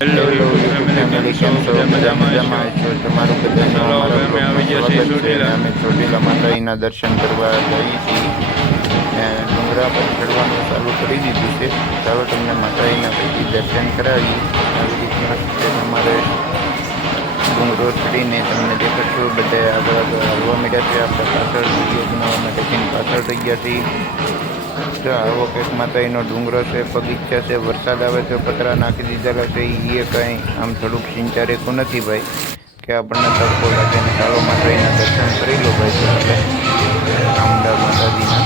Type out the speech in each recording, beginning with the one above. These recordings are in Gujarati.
Hello hello YouTube YouTube family, કેમ ફેમિલી, છો? કેમ છો? બધા બધા મજામાં હશો? મજામાં છો? તમારું બધાનું ચાલો હવે અમારા અમે બ્લોગમાં આવી ગયા છીએ સ્વાગત છે અને ચોટીલા. અમે ચોટીલા માતાજીના દર્શન કરવા જઈએ છીએ ને ડુંગરા પર ચડવાનું ચાલુ કરી દીધું છે. ચાલો તમને માતાજીના કઈથી દર્શન કરાવીએ. આવી રીતના સ્ટેપ અમારે ડુંગરો ચડીને તમને દેખાડશું. બધા આગળ આગળ હાલવા માંડ્યા છે. આપણે પાછળ વિડીયો બનાવવા માટે થઈને પાછળ રહી ગયા છીએ. જો આવો કંઈક માતાજીનો ડુંગરો છે, બગીચા છે. વરસાદ આવે તો પતરા નાખી દીધેલા છે. એ કંઈ આમ થોડુંક સિંચારેકું નથી ભાઈ, કે આપણને તડકો લાગે ને. ચાલો માતાજીના દર્શન કરી લો ભાઈ. તો આપણે ચામુંડા માતાજીના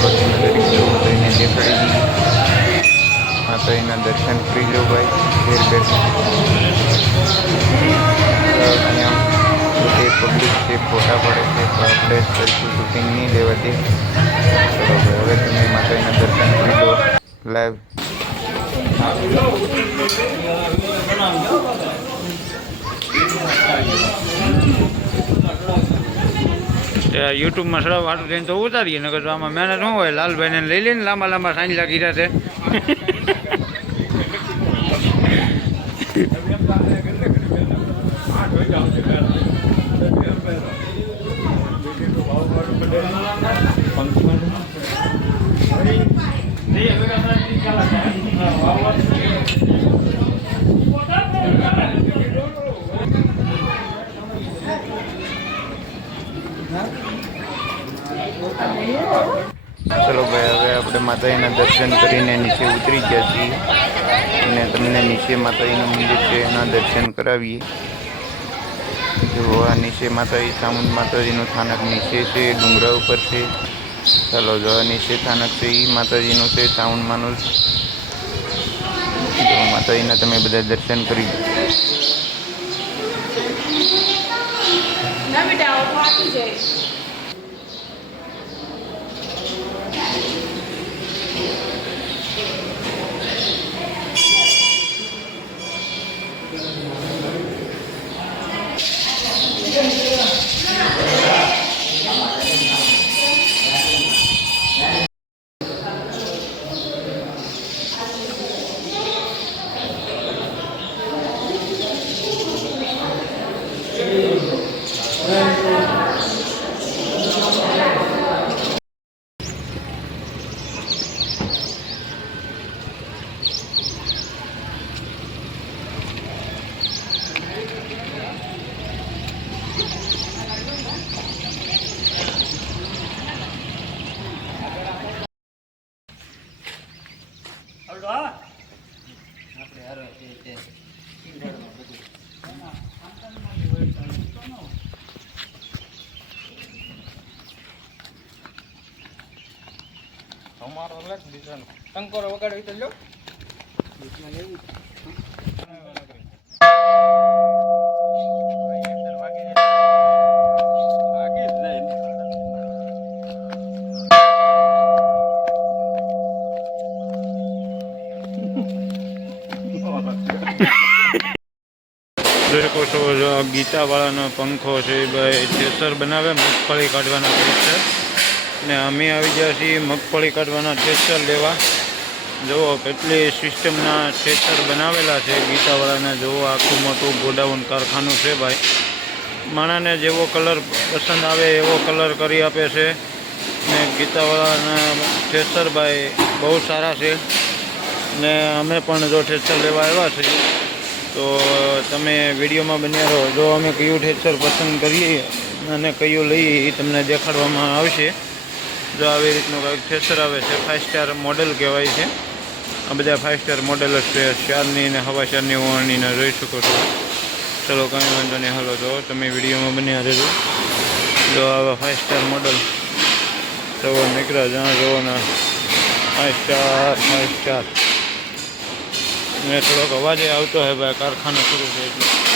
ચાલો તમને દરેક ઝૂમ કરીને દેખાડી દઈએ. માતાજીના દર્શન કરી લો ભાઈ ઘેર બેઠા. અહીંયા બધે પબ્લિક છે, ફોટા પડે છે, તો આપણે સરખું શૂટિંગ નહીં લેવા દે. ચલો ભાઈ, હવે તમે માતાજીના દર્શન કરી લો લાઈવ. યુટ્યુબમાં સડા વાટું થઈને તો ઉતારીએ, નકર તો આમાં મહેનત શું હોય. લાલભાઈને લઈ લઈને લાંબા લાંબા સાંજલા કીધા છે. ચલો ભાઈ, હવે આપણે માતાજીના દર્શન કરીને નીચે ઉતરી ગયા છીએ અને તમને નીચે માતાજીનું મંદિર છે એના દર્શન કરાવીએ. જો આ નીચે માતાજી ચામુંડ માતાજીનું સ્થાનક નીચે છે, ડુંગરા ઉપર છે. ચાલો જો નીચે સ્થાનક છે એ માતાજીનું છે, ચામુંડમાનું. જો માતાજીના તમે બધા દર્શન કરી દો. અમારો લખ દીધો ટંકોરો વગાડી તો લો. ગીતાવાળાનો પંખો છે ભાઈ, થ્રેસર બનાવે મગફળી કાઢવાના થ્રેસર. ને અમે આવી ગયા છીએ મગફળી કાઢવાના થ્રેસર લેવા. જુઓ કેટલી સિસ્ટમના થ્રેસર બનાવેલા છે ગીતાવાળાના. જુઓ આખું મોટું ગોડાઉન કારખાનું છે ભાઈ. માણાને જેવો કલર પસંદ આવે એવો કલર કરી આપે છે. ને ગીતાવાળાના થ્રેસર ભાઈ બહુ સારા છે. ને અમે પણ જો થ્રેસર લેવા આવ્યા છીએ તો તમે વિડીયોમાં બન્યા રહો. જો અમે કયું થ્રેસર પસંદ કરીએ અને કયું લઈએ એ તમને દેખાડવામાં આવશે. જો આવી રીતનું કંઈક થ્રેસર આવે છે, 5 સ્ટાર મોડેલ કહેવાય છે. આ બધા 5 સ્ટાર મોડેલ જ છે, 4ની ને 4.5ની ઓળણીને જોઈ શકો છો. ચલો કંઈ વાંધો નહીં, હાલો તો તમે વિડીયોમાં બન્યા રહેજો. જો આવા 5 સ્ટાર મોડલ જવો નીકળ્યા, જ્યાં જવો ને 5 સ્ટાર 5 સ્ટાર. ને થોડોક અવાજ આવતો હોય ભાઈ, કારખાનું શરૂ છે એટલે.